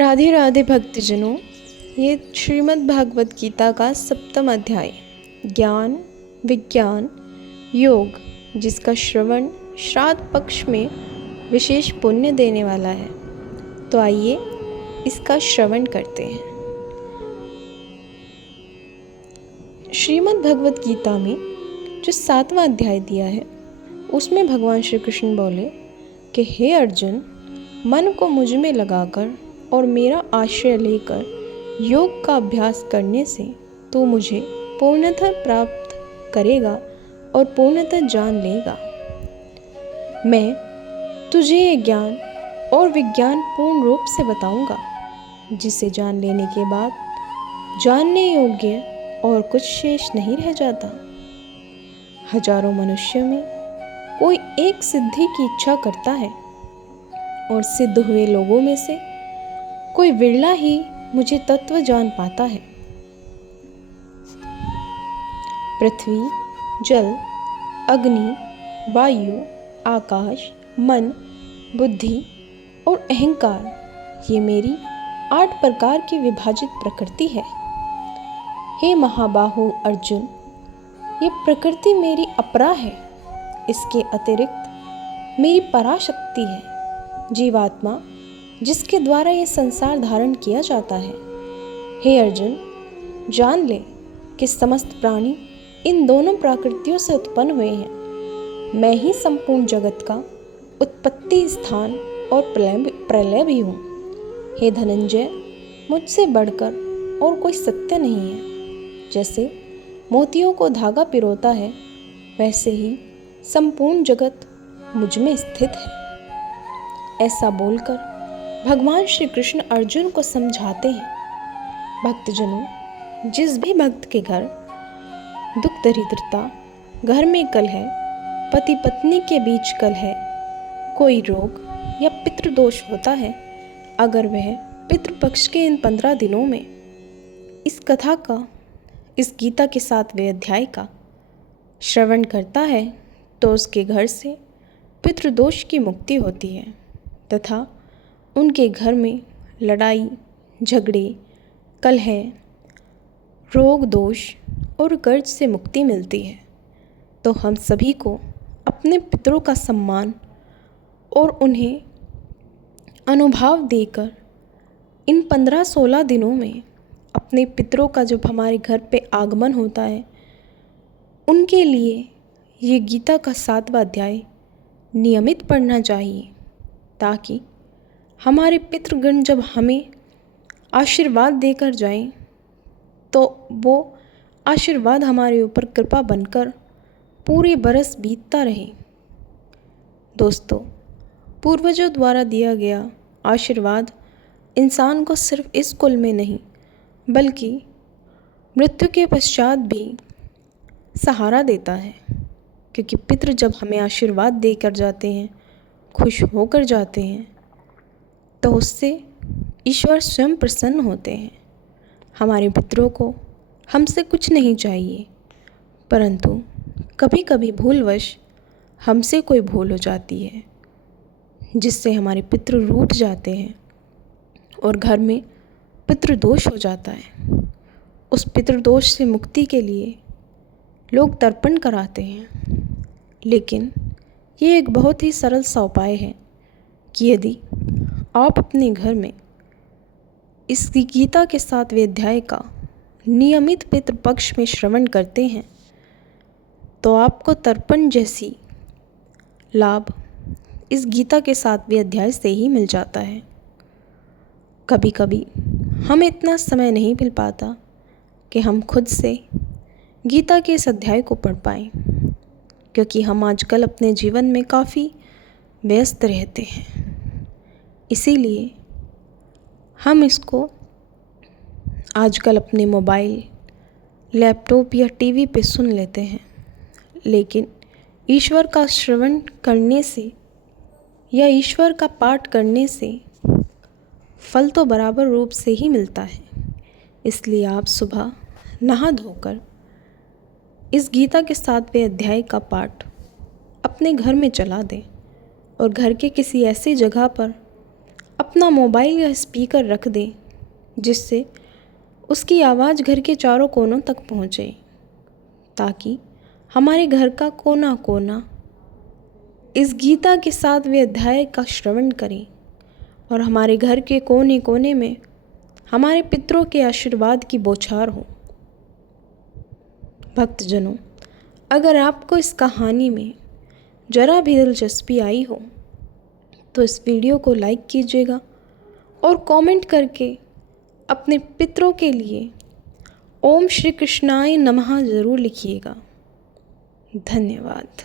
राधे राधे भक्तजनों, ये श्रीमद् भागवत गीता का 7वां अध्याय ज्ञान विज्ञान योग, जिसका श्रवण श्राद्ध पक्ष में विशेष पुण्य देने वाला है। तो आइए इसका श्रवण करते हैं। श्रीमद् भगवत गीता में जो 7वां अध्याय दिया है, उसमें भगवान श्री कृष्ण बोले कि हे अर्जुन, मन को मुझ में लगाकर और मेरा आश्रय लेकर योग का अभ्यास करने से तू मुझे पूर्णतः प्राप्त करेगा और पूर्णतः जान लेगा। मैं तुझे ये ज्ञान और विज्ञान पूर्ण रूप से बताऊंगा, जिसे जान लेने के बाद जानने योग्य और कुछ शेष नहीं रह जाता। हजारों मनुष्यों में कोई एक सिद्धि की इच्छा करता है और सिद्ध हुए लोगों में से कोई विरला ही मुझे तत्व जान पाता है। पृथ्वी, जल, अग्नि, वायु, आकाश, मन, बुद्धि और अहंकार, ये मेरी 8 प्रकार की विभाजित प्रकृति है। हे महाबाहु अर्जुन, ये प्रकृति मेरी अपरा है। इसके अतिरिक्त मेरी पराशक्ति है, जीवात्मा, जिसके द्वारा ये संसार धारण किया जाता है। हे अर्जुन, जान ले कि समस्त प्राणी इन दोनों प्रकृतियों से उत्पन्न हुए हैं। मैं ही संपूर्ण जगत का उत्पत्ति स्थान और प्रलय भी हूँ। हे धनंजय, मुझसे बढ़कर और कोई सत्य नहीं है। जैसे मोतियों को धागा पिरोता है, वैसे ही संपूर्ण जगत मुझ में स्थित है। ऐसा बोलकर भगवान श्री कृष्ण अर्जुन को समझाते हैं। भक्तजनों, जिस भी भक्त के घर दुख दरिद्रता, घर में कलह, पति पत्नी के बीच कलह, कोई रोग या पितृदोष होता है, अगर वह पितृपक्ष के इन 15 दिनों में इस कथा का, इस गीता के 7वें अध्याय का श्रवण करता है, तो उसके घर से पितृदोष की मुक्ति होती है तथा उनके घर में लड़ाई झगड़े, कलह, रोग दोष और कर्ज से मुक्ति मिलती है। तो हम सभी को अपने पितरों का सम्मान और उन्हें अनुभाव देकर इन 15-16 दिनों में अपने पितरों का जब हमारे घर पे आगमन होता है, उनके लिए ये गीता का 7वां अध्याय नियमित पढ़ना चाहिए, ताकि हमारे पितृगण जब हमें आशीर्वाद देकर जाएं, तो वो आशीर्वाद हमारे ऊपर कृपा बनकर पूरे बरस बीतता रहे। दोस्तों, पूर्वजों द्वारा दिया गया आशीर्वाद इंसान को सिर्फ इस कुल में नहीं, बल्कि मृत्यु के पश्चात भी सहारा देता है, क्योंकि पितृ जब हमें आशीर्वाद देकर जाते हैं, खुश होकर जाते हैं, तो उससे ईश्वर स्वयं प्रसन्न होते हैं। हमारे पितरों को हमसे कुछ नहीं चाहिए, परंतु कभी कभी भूलवश हमसे कोई भूल हो जाती है, जिससे हमारे पितृ रूठ जाते हैं और घर में पितृदोष हो जाता है। उस पितृदोष से मुक्ति के लिए लोग तर्पण कराते हैं, लेकिन ये एक बहुत ही सरल सा उपाय है कि यदि आप अपने घर में इस गीता के 7वें अध्याय का नियमित पितृपक्ष में श्रवण करते हैं, तो आपको तर्पण जैसी लाभ इस गीता के 7वें अध्याय से ही मिल जाता है। कभी कभी हमें इतना समय नहीं मिल पाता कि हम खुद से गीता के इस अध्याय को पढ़ पाएं, क्योंकि हम आजकल अपने जीवन में काफ़ी व्यस्त रहते हैं। इसीलिए हम इसको आजकल अपने मोबाइल, लैपटॉप या टीवी पे सुन लेते हैं, लेकिन ईश्वर का श्रवण करने से या ईश्वर का पाठ करने से फल तो बराबर रूप से ही मिलता है। इसलिए आप सुबह नहा धोकर इस गीता के 7वें अध्याय का पाठ अपने घर में चला दें और घर के किसी ऐसी जगह पर अपना मोबाइल या स्पीकर रख दे, जिससे उसकी आवाज़ घर के चारों कोनों तक पहुँचे, ताकि हमारे घर का कोना कोना इस गीता के 7वें अध्याय का श्रवण करें और हमारे घर के कोने कोने में हमारे पितरों के आशीर्वाद की बौछार हो। भक्तजनों, अगर आपको इस कहानी में जरा भी दिलचस्पी आई हो तो इस वीडियो को लाइक कीजिएगा और कमेंट करके अपने पितरों के लिए ओम श्री कृष्णाय नमः ज़रूर लिखिएगा। धन्यवाद।